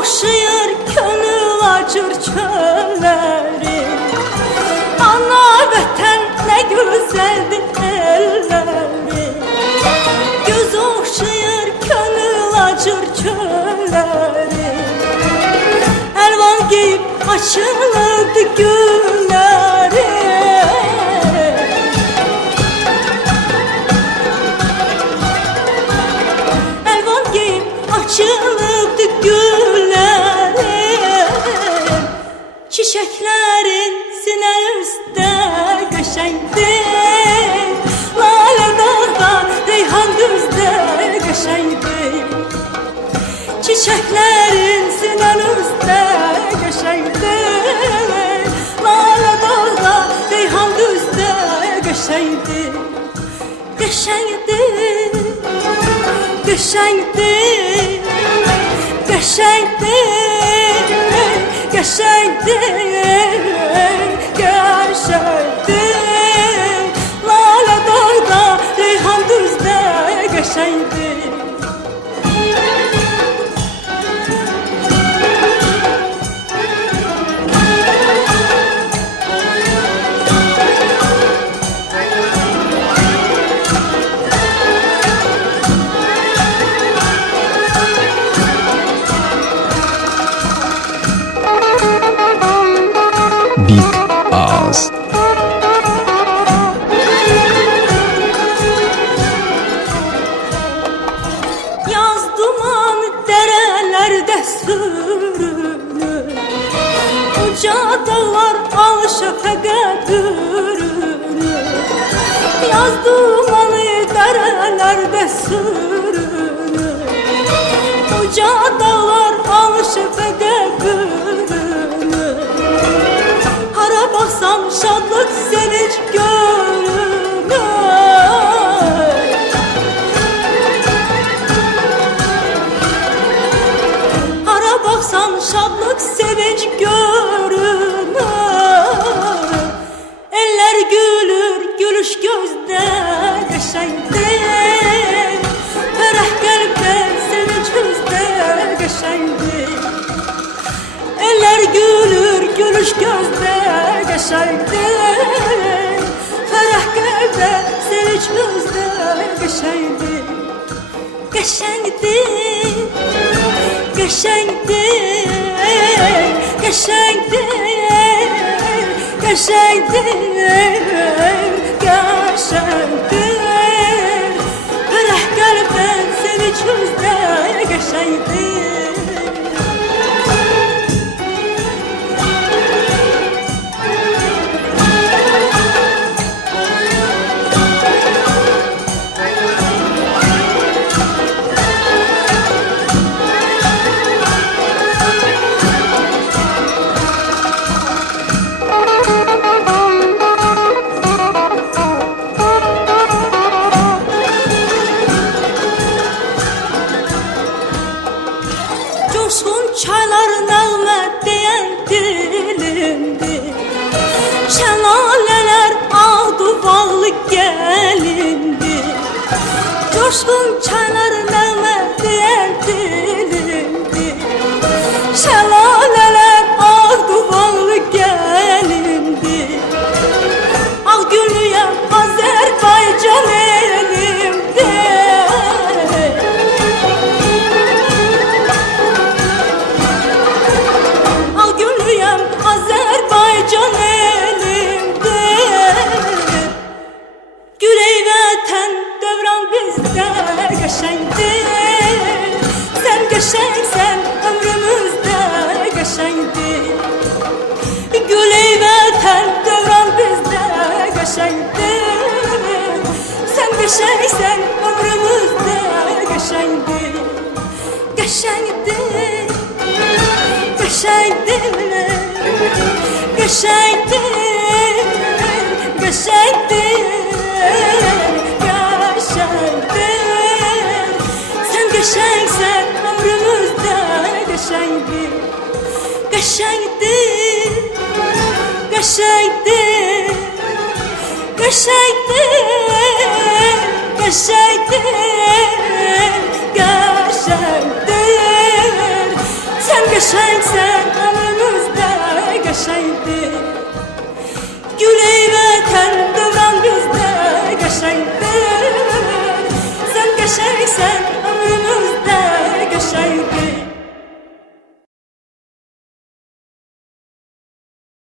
oxşayır könül acır çölləri. Ana vətən nə gözəldir elləri. Göz oxşayır könül acır çölləri. Əlvan geyib açılırdı gülləri. Əlvan geyib açılırdı gülləri. Çiçəklərin sinə üstə qəşəngdir. Lalə dağda, reyhan düzdə qəşəngdir. Çiçəklərin sinə üstə qəşəngdir. Lalə dağda, reyhan düzdə qəşəngdir. Qəşəngdir, qəşəngdir, qəşəngdir, qəşəngdir, qəşəngdir. Lalə dağda, reyhan düzdə qəşəngdir. Big Ağız. Yaz duman dərələrdə sürünür. Uca dağlar al-şəfəqə bürünür. Yaz dumanı dərələrdə sürünür. Uca dağlar al-şəfəqə bürünür. Hara baxsam şadlıq sevinç görünür. Hara baxsam şadlıq sevinç görünür. Eller gülür, gülüş gözdə qəşəngdir. Fərəh qəlbdə, sevinç üzdə qəşəngdir. Eller gülür, gülüş gözdə qəşəngdir. Fərəh qəlbdə, sevinç üzdə qəşəngdir. Qəşəngdir, qəşəngdir, qəşəngdir, qəşəngdir, qəşəngdir. Fərəh qəlbdə, sevinç üzdə qəşəngdir. Coşqun çaylar nəğmə deyən dilimdir. Şəlalələr ağduvallı gəlindir. Coşqun çaylar nəğmə deyən dilimdir. Şəlalələr ağduvallı gəlindir. Ağ gülüyəm Azərbaycan elimdir. Ağ gülüyəm Azərbaycan elimdir. Güley vətən dövran bizdə qəşəngdir. Sən qəşəngsən ömrümüzdə qəşəngdir. Güley vətən dövran bizdə qəşəngdir. Sən qəşəngsən ömrümüzdə qəşəngdir. Qəşəngdir, qəşəngdir, qəşəngdir, qəşəngdir, qəşəngdir. Sən qəşəngsən ömrümüzdə qəşəngdir. Qəşəngdir, qəşəngdir, qəşəngdir, qəşəngdir, qəşəngdir. Sən geçenksen